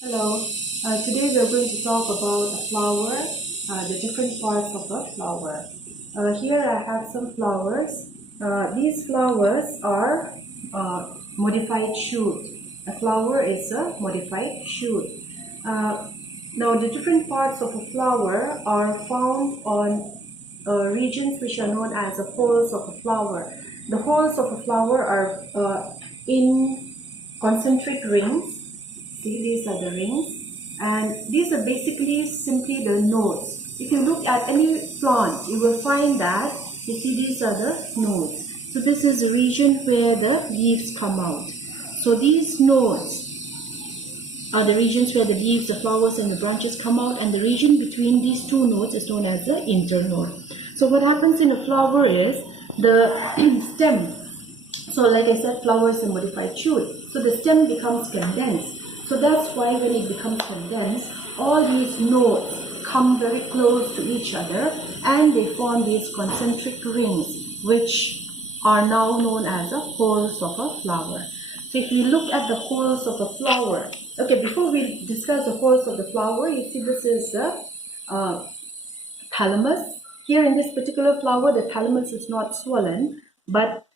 Hello, today we are going to talk about a flower, the different parts of a flower. Here I have some flowers. These flowers are modified shoot. A flower is a modified shoot. Uh, Now the different parts of a flower are found on regions which are known as the holes of a flower. The holes of a flower are in concentric rings. See, these are the rings, and these are basically simply the nodes. If you look at any plant, you will find that, you see, these are the nodes. So this is the region where the leaves come out. So these nodes are the regions where the leaves, the flowers and the branches come out, and the region between these two nodes is known as the internode. So what happens in a flower is the stem. So like I said, flowers are modified shoot. So the stem becomes condensed. So that's why when it becomes condensed, all these nodes come very close to each other and they form these concentric rings, which are now known as the holes of a flower. So if we look at the holes of a flower, okay, before we discuss the holes of the flower, you see this is the thalamus. Here in this particular flower, the thalamus is not swollen, but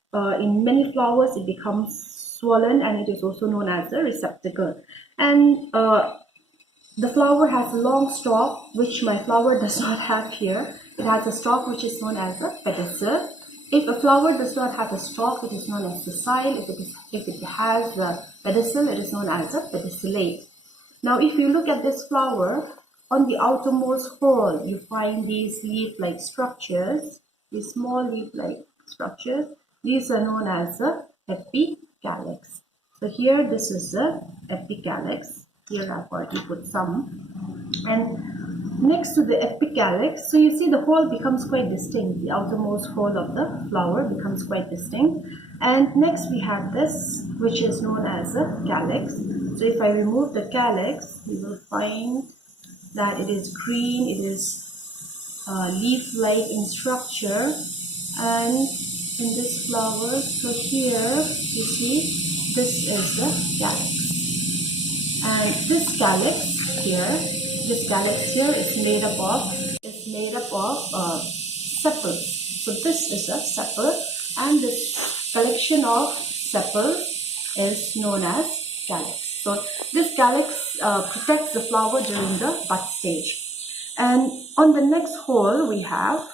in many flowers it becomes swollen, and it is also known as the receptacle. And the flower has a long stalk, which my flower does not have here. It has a stalk which is known as a pedicel. If a flower does not have a stalk, it is known as sessile. If it has a pedicel, it is known as a pedicellate. Now if you look at this flower, on the outermost hole, you find these leaf-like structures, these small leaf-like structures. These are known as the epicalyx. So here, this is the epicalyx. Here I've already put some. And next to the epicalyx, so you see the hole becomes quite distinct. The outermost hole of the flower becomes quite distinct. And next we have this, which is known as the calyx. So if I remove the calyx, you will find that it is green, it is leaf-like in structure, and in this flower, so here you see this is the calyx, and this calyx here is made up of sepals. So this is a sepal, and this collection of sepals is known as calyx. So this calyx protects the flower during the bud stage. And on the next hole we have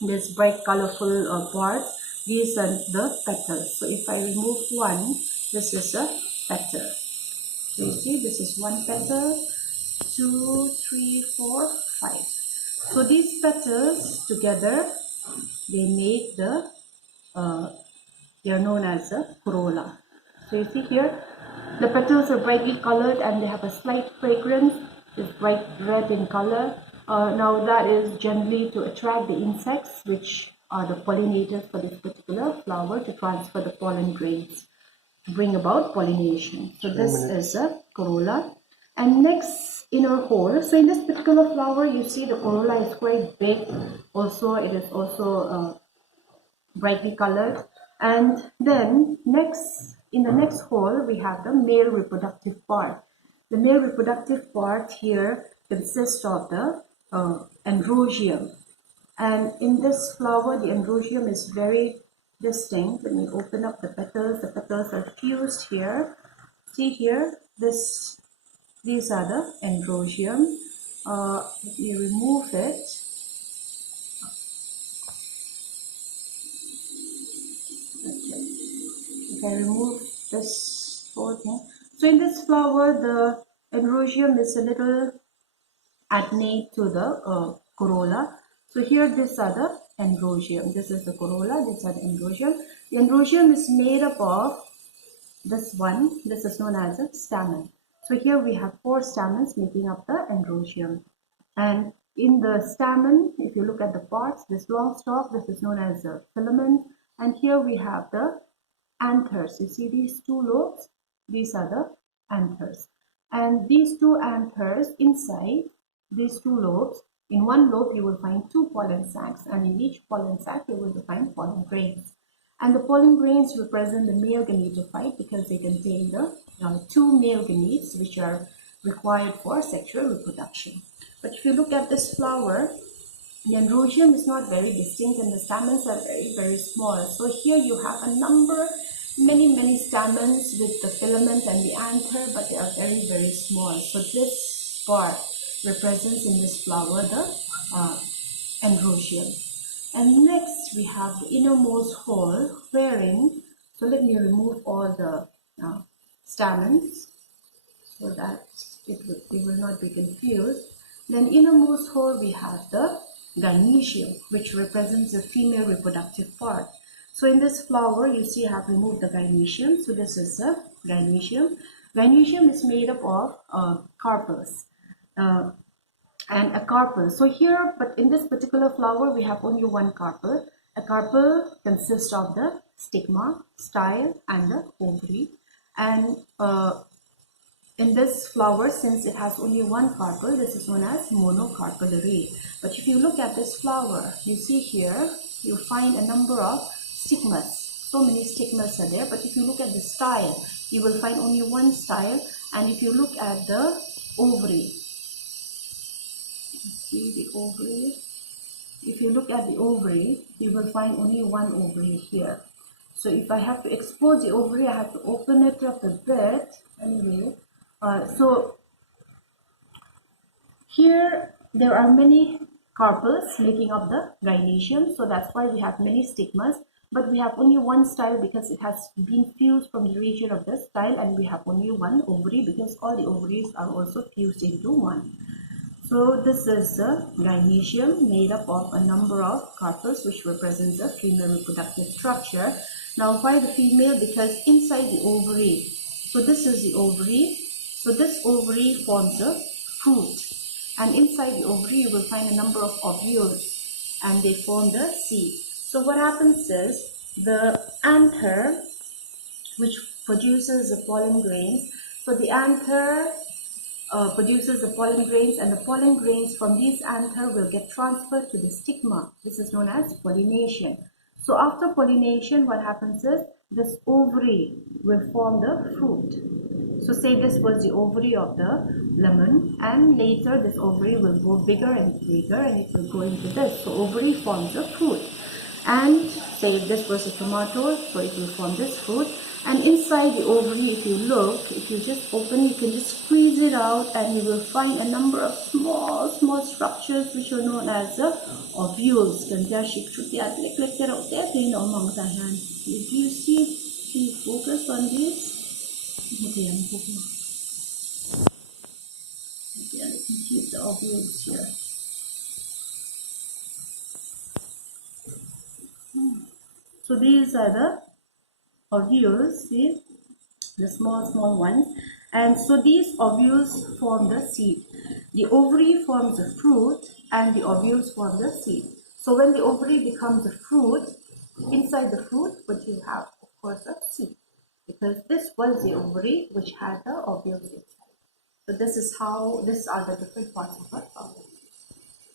this bright colorful parts. These are the petals. So if I remove one, this is a petal. So you see, this is one petal, 2, 3, 4, 5. So these petals together, they make they are known as a corolla. So you see here, the petals are brightly colored and they have a slight fragrance. It's bright red in color. Now that is generally to attract the insects, which are the pollinators for this particular flower, to transfer the pollen grains, to bring about pollination. So this is a corolla. And next inner hole, so in this particular flower, you see the corolla is quite big. Also, it is also brightly colored. And then in the next hole, we have the male reproductive part. The male reproductive part here consists of the androecium. And in this flower, the androecium is very distinct. When you open up the petals are fused here. See here, these are the androecium. Let me remove it. If I remove this whole thing. So in this flower, the androecium is a little adnate to the corolla. So here, these are the androecium. This is the corolla, these are the androecium. The androecium is made up of this one. This is known as a stamen. So here we have 4 stamens making up the androecium. And in the stamen, if you look at the parts, this long stalk, this is known as the filament. And here we have the anthers. You see these 2 lobes? These are the anthers. And these 2 anthers, inside these 2 lobes, in one lobe you will find 2 pollen sacs, and in each pollen sac you will find pollen grains. And the pollen grains represent the male gametophyte because they contain the 2 male gametes, which are required for sexual reproduction. But if you look at this flower, the androecium is not very distinct and the stamens are very, very small. So here you have a number, many stamens with the filament and the anther, but they are very, very small. So this part represents in this flower the androecium. And next we have the innermost hole, wherein, so let me remove all the stamens so that it will not be confused. Then innermost hole we have the gynecium, which represents the female reproductive part. So in this flower, you see I have removed the gynecium. So this is the gynecium. Gynecium is made up of carpels and a carpel. So here, but in this particular flower, we have only one carpel. A carpel consists of the stigma, style, and the ovary. And in this flower, since it has only one carpel, this is known as monocarpal array. But if you look at this flower, you see here, you find a number of stigmas. So many stigmas are there. But if you look at the style, you will find only one style. And if you look at the ovary, see the ovary. If you look at the ovary, you will find only one ovary here. So if I have to expose the ovary, I have to open it up a bit. Anyway, so here there are many carpels making up the gynecium, so that's why we have many stigmas, but we have only one style because it has been fused from the region of the style, and we have only one ovary because all the ovaries are also fused into one. So this is the gynecium made up of a number of carpels, which represents the female reproductive structure. Now why the female? Because inside the ovary, so this is the ovary. So this ovary forms a fruit, and inside the ovary you will find a number of ovules, and they form the seed. So what happens is the anther, which produces the pollen grains, so the anther produces the pollen grains, and the pollen grains from these anther will get transferred to the stigma. This is known as pollination. So after pollination, what happens is this ovary will form the fruit. So say this was the ovary of the lemon, and later this ovary will go bigger and bigger and it will go into this. So ovary forms a fruit. And say if this was a tomato, so it will form this fruit. And inside the ovary, if you look, if you just open, you can just squeeze it out and you will find a number of small structures which are known as ovules. If you see, focus on this. Okay, let me keep the ovules here. So these are the ovules, see, the small ones, and so these ovules form the seed. The ovary forms the fruit and the ovules form the seed. So when the ovary becomes a fruit, inside the fruit, what you have, of course, a seed, because this was the ovary which had the ovules inside. So this is how, these are the different parts of the flower.